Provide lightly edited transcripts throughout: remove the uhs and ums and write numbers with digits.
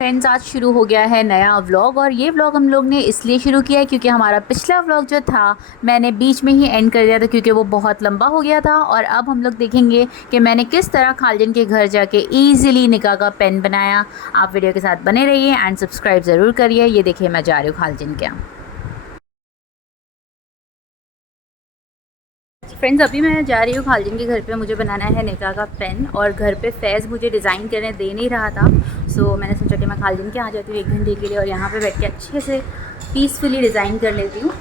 Friends, आज शुरू हो गया है नया व्लॉग। और ये व्लॉग हम लोग ने इसलिए शुरू किया है क्योंकि हमारा पिछला व्लॉग जो था मैंने बीच में ही एंड कर दिया था क्योंकि वो बहुत लंबा हो गया था। और अब हम लोग देखेंगे कि मैंने किस तरह खालजन के घर जाके ईजिली निकाह का पेन बनाया। आप वीडियो के साथ बने रहिए एंड सब्सक्राइब ज़रूर करिए। ये देखिए मैं जा रही हूँ खालजन के यहाँ। फ्रेंड्स, अभी मैं जा रही हूँ खालजन के घर पे। मुझे बनाना है निकाह का पेन और घर पे फैज़ मुझे डिज़ाइन करने दे नहीं रहा था। सो मैंने सोचा कि मैं खालजन के यहाँ जाती हूँ 1 घंटे के लिए और यहाँ पे बैठ के अच्छे से पीसफुली डिज़ाइन कर लेती हूँ।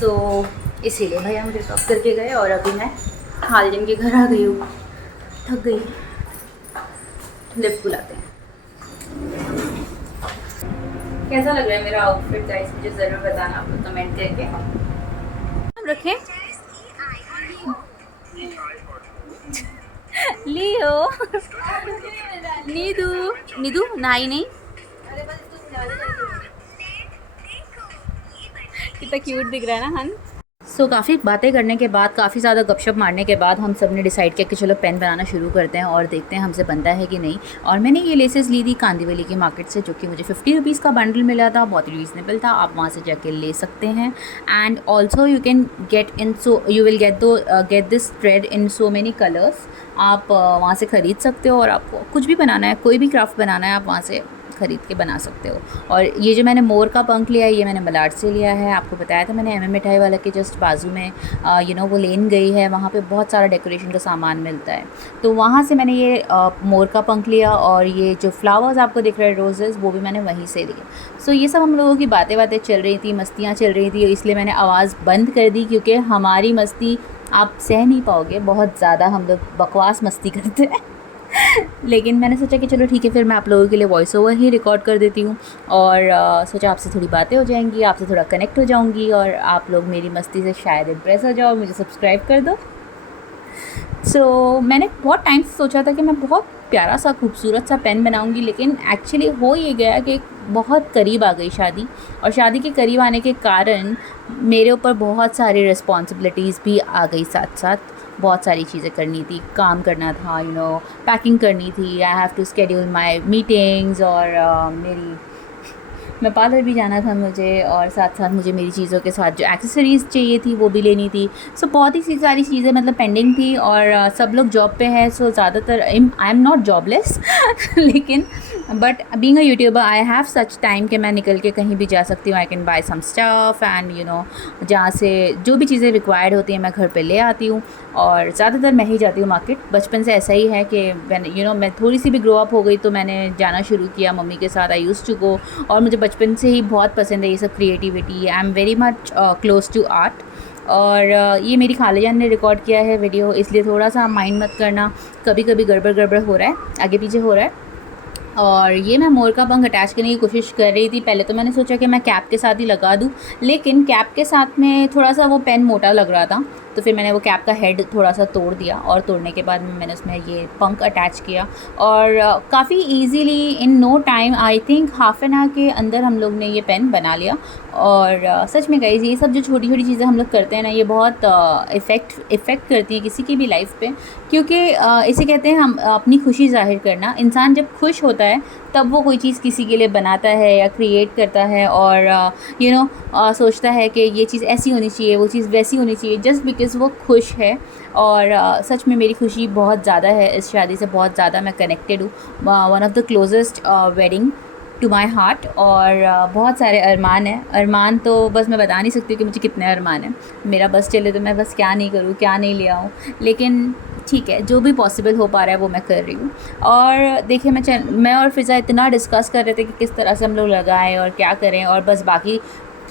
सो इसीलिए भैया मुझे ड्रॉप करके गए और अभी मैं खालजन के घर आ गई हूँ। थक गई। लिफ्ट बुलाते हैं। कैसा लग रहा है मेरा आउटफिट गाइस, मुझे ज़रूर बताना आप लोग कमेंट करके। हम रखें लियो। नीदू नीदू नहाई नहीं। कितना क्यूट दिख रहा है ना हन। काफ़ी बातें करने के बाद, काफ़ी ज़्यादा गपशप मारने के बाद हम सब ने डिसाइड किया कि चलो पेन बनाना शुरू करते हैं और देखते हैं हमसे बनता है कि नहीं। और मैंने ये लेसेस ली थी कांदीवली की मार्केट से, जो कि मुझे 50 रुपीज़ का बंडल मिला था। बहुत ही रीज़नेबल था, आप वहाँ से जाके ले सकते हैं। And also you can you will get this thread in so many colours. आप वहाँ से ख़रीद सकते हो और आपको कुछ भी बनाना है, कोई भी क्राफ्ट बनाना है, आप वहाँ से ख़रीद के बना सकते हो। और ये जो मैंने मोर का पंख लिया है ये मैंने मलाड से लिया है। आपको बताया था मैंने, मिठाई वाला के जस्ट बाजू में वो लेन गई है, वहाँ पे बहुत सारा डेकोरेशन का सामान मिलता है। तो वहाँ से मैंने ये मोर का पंख लिया और ये जो फ्लावर्स आपको दिख रहे हैं रोजेज़, वो भी मैंने वहीं से लिए। सो ये सब हम लोगों की बातें चल रही थी, मस्तियाँ चल रही थी, इसलिए मैंने आवाज़ बंद कर दी क्योंकि हमारी मस्ती आप सह नहीं पाओगे। बहुत ज़्यादा हम लोग बकवास मस्ती करते हैं। लेकिन मैंने सोचा कि चलो ठीक है, फिर मैं आप लोगों के लिए वॉइस ओवर ही रिकॉर्ड कर देती हूँ। और सोचा आपसे थोड़ी बातें हो जाएंगी, आपसे थोड़ा कनेक्ट हो जाऊँगी और आप लोग मेरी मस्ती से शायद इम्प्रेस हो जाओ, मुझे सब्सक्राइब कर दो। मैंने बहुत टाइम से सोचा था कि मैं बहुत प्यारा सा खूबसूरत सा पेन बनाऊंगी, लेकिन एक्चुअली हो ये गया कि बहुत करीब आ गई शादी। और शादी के करीब आने के कारण मेरे ऊपर बहुत सारी रिस्पॉन्सिबिलिटीज़ भी आ गई साथ साथ। बहुत सारी चीज़ें करनी थी, काम करना था, पैकिंग करनी थी। I have to schedule my meetings और मैं पार्लर भी जाना था मुझे, और साथ साथ मुझे मेरी चीज़ों के साथ जो एक्सेसरीज़ चाहिए थी वो भी लेनी थी। बहुत ही सारी चीज़ें मतलब पेंडिंग थी। और सब लोग जॉब पे है, ज़्यादातर आई एम नॉट जॉबलेस लेकिन but being a YouTuber I have such time कि मैं निकल के कहीं भी जा सकती हूँ। I can buy some stuff and जहाँ से जो भी चीज़ें रिक्वायर्ड होती हैं मैं घर पे ले आती हूँ। और ज़्यादातर मैं ही जाती हूँ मार्केट। बचपन से ऐसा ही है कि मैं थोड़ी सी भी ग्रो अप हो गई तो मैंने जाना शुरू किया मम्मी के साथ। आई यूज़ टू गो। और मुझे बचपन से ही बहुत पसंद है ये सब creativity. I am very much close to art. और ये मेरी खालाजान ने रिकॉर्ड किया है वीडियो, इसलिए थोड़ा सा माइंड मत करना, कभी कभी गड़बड़ हो रहा है, आगे पीछे हो रहा है। और ये मैं मोर का पंख अटैच करने की कोशिश कर रही थी। पहले तो मैंने सोचा कि मैं कैप के साथ ही लगा दूँ, लेकिन कैप के साथ में थोड़ा सा वो पेन मोटा लग रहा था, तो फिर मैंने वो कैप का हेड थोड़ा सा तोड़ दिया। और तोड़ने के बाद मैंने उसमें ये पंख अटैच किया और काफ़ी easily in no time, I think half an hour के अंदर हम लोग ने ये पेन बना लिया। और सच में गाइस, ये सब जो छोटी छोटी चीज़ें हम लोग करते हैं ना, ये बहुत इफ़ेक्ट करती है किसी की भी लाइफ पे। क्योंकि इसे कहते हैं हम अपनी खुशी जाहिर करना। इंसान जब खुश होता है तब वो कोई चीज़ किसी के लिए बनाता है या क्रिएट करता है और सोचता है कि ये चीज़ ऐसी होनी चाहिए, वो चीज़ वैसी होनी चाहिए, जस्ट बिकॉज़ वो खुश है। और सच में मेरी खुशी बहुत ज़्यादा है इस शादी से, बहुत ज़्यादा मैं कनेक्टेड हूँ। One of the closest wedding to my heart. और बहुत सारे अरमान हैं। अरमान तो बस मैं बता नहीं सकती कि मुझे कितने अरमान हैं। मेरा बस चले तो मैं बस क्या नहीं करूँ, क्या नहीं ले आऊँ, लेकिन ठीक है, जो भी पॉसिबल हो पा रहा है वो मैं कर रही हूँ। और देखिए मैं और फ़िज़ा इतना डिस्कस कर रहे थे कि किस तरह से हम लोग लगाएं और क्या करें। और बस बाकी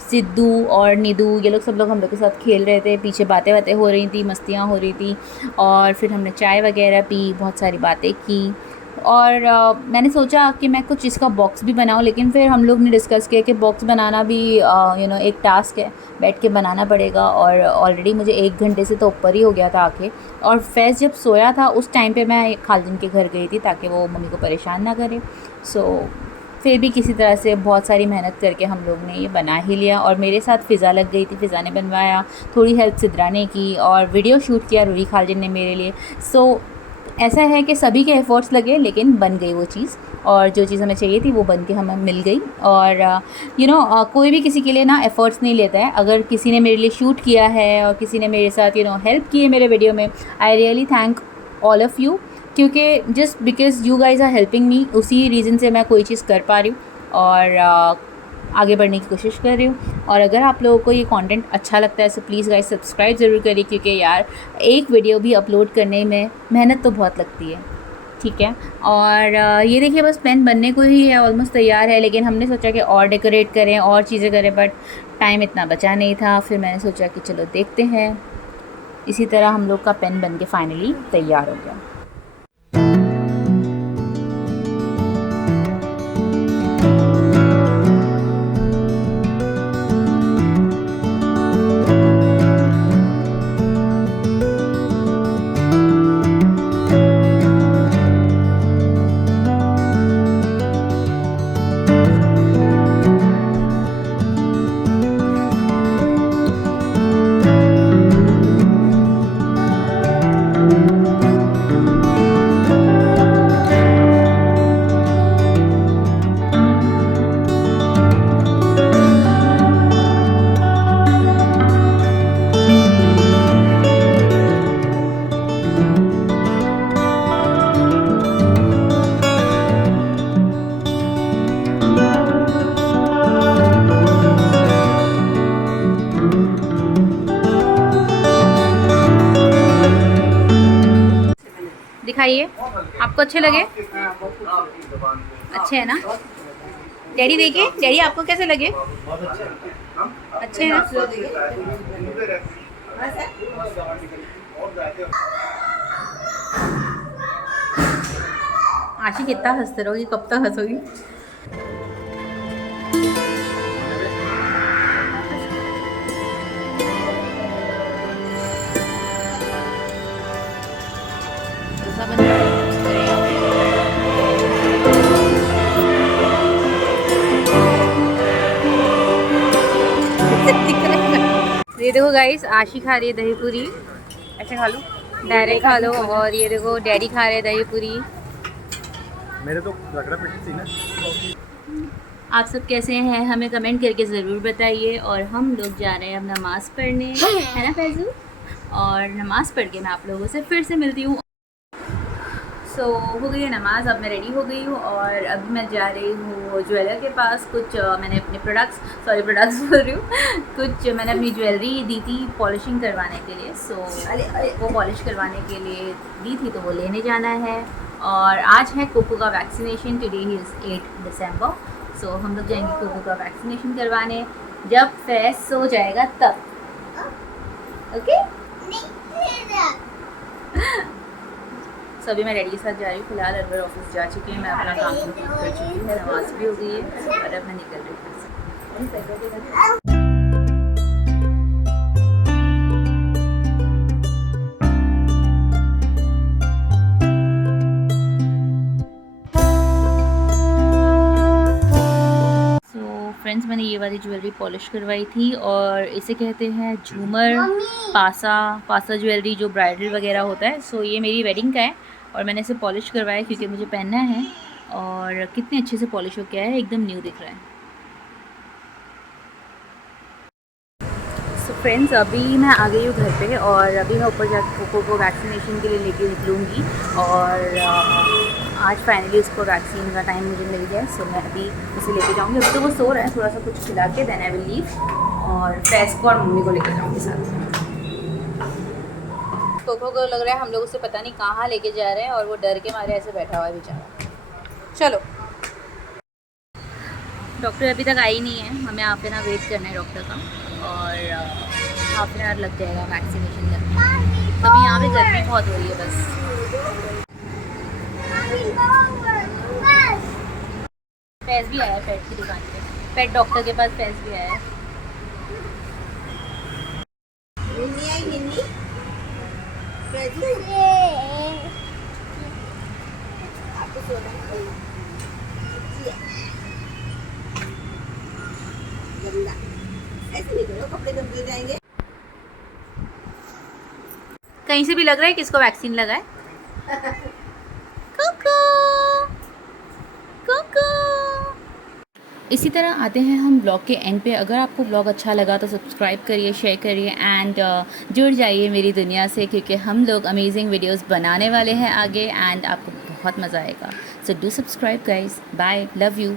सिद्धू और निधू ये लोग सब लोग हम लोग के साथ खेल रहे थे, पीछे बातें हो रही थी, मस्तियाँ हो रही थी। और फिर हमने चाय वगैरह पी, बहुत सारी बातें की। और मैंने सोचा कि मैं कुछ इसका बॉक्स भी बनाऊं, लेकिन फिर हम लोग ने डिस्कस किया कि बॉक्स बनाना भी एक टास्क है, बैठ के बनाना पड़ेगा। और ऑलरेडी मुझे 1 घंटे से तो ऊपर ही हो गया था आके। और फैज़ जब सोया था उस टाइम पे मैं खालजन के घर गई थी ताकि वो मम्मी को परेशान ना करे। फिर भी किसी तरह से बहुत सारी मेहनत करके हम लोग ने ये बना ही लिया। और मेरे साथ फ़िज़ा लग गई थी, फ़िज़ा ने बनवाया, थोड़ी हेल्प सिद्रा ने की और वीडियो शूट किया रूही खालजन ने मेरे लिए। ऐसा है कि सभी के एफ़र्ट्स लगे लेकिन बन गई वो चीज़, और जो चीज़ हमें चाहिए थी वो बन के हमें मिल गई। और कोई भी किसी के लिए ना एफ़र्ट्स नहीं लेता है। अगर किसी ने मेरे लिए शूट किया है और किसी ने मेरे साथ हेल्प की है मेरे वीडियो में, I really thank all of you, क्योंकि just because you guys are helping me, उसी रीज़न से मैं कोई चीज़ कर पा रही हूँ और आगे बढ़ने की कोशिश कर रही हूँ। और अगर आप लोगों को ये कंटेंट अच्छा लगता है तो प्लीज़ गाइस सब्सक्राइब ज़रूर करिए, क्योंकि यार एक वीडियो भी अपलोड करने में मेहनत तो बहुत लगती है, ठीक है। और ये देखिए बस पेन बनने को ही है, ऑलमोस्ट तैयार है, लेकिन हमने सोचा कि और डेकोरेट करें और चीज़ें करें, बट टाइम इतना बचा नहीं था। फिर मैंने सोचा कि चलो देखते हैं। इसी तरह हम लोग का पेन बन के फाइनली तैयार हो गया। दिखाइए, आपको अच्छे लगे? अच्छे है ना? डैडी देखिए, डैडी आपको कैसे लगे? अच्छे हैं ना? आशी कितना हंसते रहोगी, कब तक हंसोगी? ये देखो गाइस, आशी खा रही है दही पूरी। ऐसे खा लो, डायरेक्ट खा लो। और ये देखो डैडी खा रहे हैं दही पूरी। मेरे तो रगड़ा पेटी थी ना। आप सब कैसे हैं हमें कमेंट करके ज़रूर बताइए। और हम लोग जा रहे हैं अब नमाज़ पढ़ने, है ना फैजू? और नमाज़ पढ़ के मैं आप लोगों से फिर से मिलती हूँ। सो हो गई है नमाज़, अब मैं रेडी हो गई हूँ और अभी मैं जा रही हूँ ज्वेलर के पास। कुछ मैंने अपने प्रोडक्ट्स बोल रही हूँ, कुछ मैंने अपनी ज्वेलरी दी थी पॉलिशिंग करवाने के लिए। सो वो पॉलिश करवाने के लिए दी थी तो वो लेने जाना है। और आज है कोको का वैक्सीनेशन, टुडे इज़ 8 दिसंबर। सो हम लोग जाएंगे कोको का वैक्सीनेशन करवाने, जब फैस हो जाएगा तब। ओके सो अभी मैं डैडी के साथ जा रही हूँ। फिलहाल अनवर ऑफिस जा चुकी है, मैं अपना काम कंप्लीट कर चुकी हूँ, नमाज़ भी हो गई है और अब मैं निकल रही हूँ। फ्रेंड्स, मैंने ये वाली ज्वेलरी पॉलिश करवाई थी और इसे कहते हैं झूमर पासा ज्वेलरी, जो ब्राइडल वगैरह होता है। सो ये मेरी वेडिंग का है और मैंने इसे पॉलिश करवाया क्योंकि मुझे पहनना है। और कितने अच्छे से पॉलिश हो गया है, एकदम न्यू दिख रहा है। सो फ्रेंड्स, अभी मैं आ गई हूँ घर पे और अभी मैं ऊपर जाकर कोको को वैक्सीनेशन के लिए लेके निकलूँगी। और आज फाइनली उसको वैक्सीन का टाइम मुझे मिल गया। सो मैं अभी उसे लेके जाऊँगी। अभी तो वो सो रहा है, थोड़ा सा कुछ खिला के देन आई विल लीव और फैस को और मम्मी को लेकर जाऊँगी साथ। कोको को लग रहा है हम लोग उसे पता नहीं कहाँ लेके जा रहे हैं और वो डर के मारे ऐसे बैठा हुआ है बेचारा। चलो, डॉक्टर अभी तक आई नहीं है, हमें यहाँ पे ना वेट करना है डॉक्टर का और हाफ एन आवर लग जाएगा वैक्सीनेशन करने। अभी यहाँ पे गर्मी बहुत हो रही है बस। फैज़ भी आया पेट की दुकान पे, पेट डॉक्टर के पास फैज़ भी आया है। ऐसे नहीं करो, कपड़े गंदे जाएंगे। कहीं से भी लग रहा है किसको वैक्सीन लगा है। इसी तरह आते हैं हम ब्लॉग के एंड पे। अगर आपको ब्लॉग अच्छा लगा तो सब्सक्राइब करिए, शेयर करिए एंड जुड़ जाइए मेरी दुनिया से, क्योंकि हम लोग अमेजिंग वीडियोस बनाने वाले हैं आगे एंड आपको बहुत मज़ा आएगा। So do subscribe guys, bye, love you.